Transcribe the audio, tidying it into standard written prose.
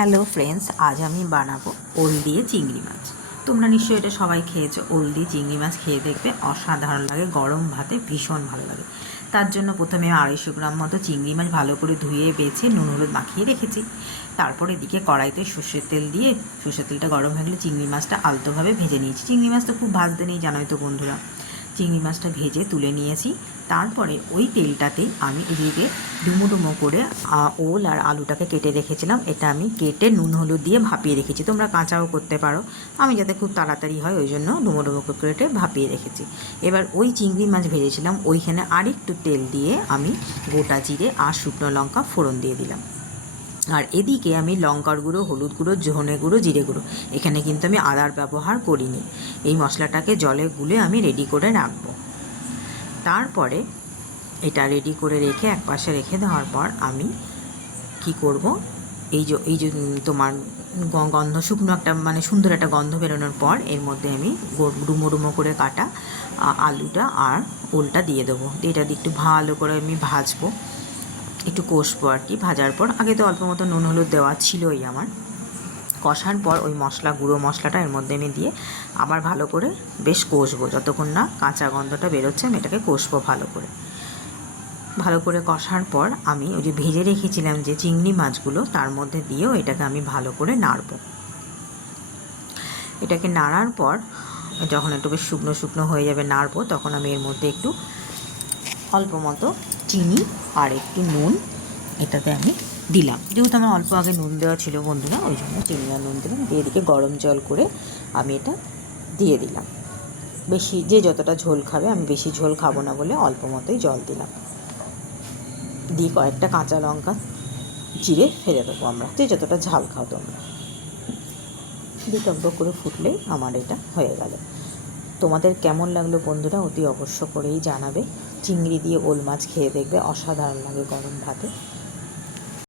Hello friends, আজ আমি বানাবো ওল দিয়ে চিংড়ি মাছ। তোমরা নিশ্চয়ই এটা সবাই খেয়েছো। ওল দিয়ে চিংড়ি মাছ খেয়ে দেখবে অসাধারণ লাগে, গরম ভাতে ভীষণ ভালো লাগে। তার জন্য প্রথমে 250 গ্রাম মতো চিংড়ি মাছ ভালো করে ধুয়ে বেছে নুন হলুদ মাখিয়ে রেখেছি। তারপরে এদিকে কড়াইতে সর্ষের তেল দিয়ে সর্ষের তেলটা গরম হয়ে গেলে চিংড়ি মাছটা আলতোভাবে ভেজে নিয়েছি। চিংড়ি মাছ তো খুব ভাজতে নেই, জানোই তো বন্ধুরা। চিংড়ি মাছটা ভেজে তুলে নিয়েছি। তারপরে ওই তেলটাতে আমি এদিকে ডুমো ডুমো করে ওল আর আলুটাকে কেটে রেখেছিলাম। এটা আমি কেটে নুন হলুদ দিয়ে ভাপিয়ে রেখেছি, তোমরা কাঁচাও করতে পারো। আমি যাতে খুব তাড়াতাড়ি হয় ওই জন্য ডুমো ডুমো করে কেটে ভাপিয়ে রেখেছি। এবার ওই চিংড়ি মাছ ভেজেছিলাম ওইখানে আরেকটু তেল দিয়ে আমি গোটা জিরে আর শুকনো লঙ্কা ফোড়ন দিয়ে দিলাম। আর এদিকে আমি লঙ্কার গুঁড়ো, হলুদ গুঁড়ো, ধনে গুঁড়ো, জিরে গুঁড়ো, এখানে কিন্তু আমি আদার ব্যবহার করিনি। এই মশলাটাকে জলে গুলে আমি রেডি করে রাখবো। তারপরে এটা রেডি করে রেখে একপাশে রেখে দেওয়ার পর আমি কি করব, এই যে তোমার গন্ধ শুকনো একটা মানে সুন্দর একটা গন্ধ বেরোনোর পর এর মধ্যে আমি ডুমো ডুমো করে কাটা আলুটা আর ওলটা দিয়ে দেবো। এটা দিয়ে একটু ভালো করে আমি ভাজবো, একটু কষবো আর কি। ভাজার পর আগে তো অল্প মতো নুন হলুদ দেওয়া ছিলই আমার। কষার পর ওই গুঁড়ো মশলাটা এর মধ্যে আমি দিয়ে আবার ভালো করে বেশ কষবো, যতক্ষণ না কাঁচা গন্ধটা বেরোচ্ছে আমি এটাকে কষবো ভালো করে কষার পর আমি ওই যে ভেজে রেখেছিলাম যে চিংড়ি মাছগুলো তার মধ্যে দিয়েও এটাকে আমি ভালো করে নাড়বো। এটাকে নাড়ার পর যখন একটু বেশ শুকনো শুকনো হয়ে যাবে নাড়বো, তখন আমি এর মধ্যে একটু অল্প মতো চিনি আর একটু নুন এটাতে আমি দিলাম। যেহেতু আমার অল্প আগে নুন দেওয়া ছিল বন্ধুরা, ওই জন্য চিনি আর নুন দিলাম। দিয়ে এদিকে গরম জল করে আমি এটা দিয়ে দিলাম। বেশি যে যতটা ঝোল খাবে, আমি বেশি ঝোল খাবো না বলে অল্প মতোই জল দিলাম। দিয়ে কয়েকটা কাঁচা লঙ্কা চিড়ে ফেলে দেবো আমরা, যে যতটা ঝাল খাও তোমরা। দিয়ে টকবক করে ফুটলেই আমার এটা হয়ে গেল। তোমাদের কেমন লাগলো বন্ধুরা অতি অবশ্য করেই জানাবে। চিংড়ি দিয়ে ওল মাছ খেয়ে দেখবে অসাধারণ লাগে গরম ভাতে।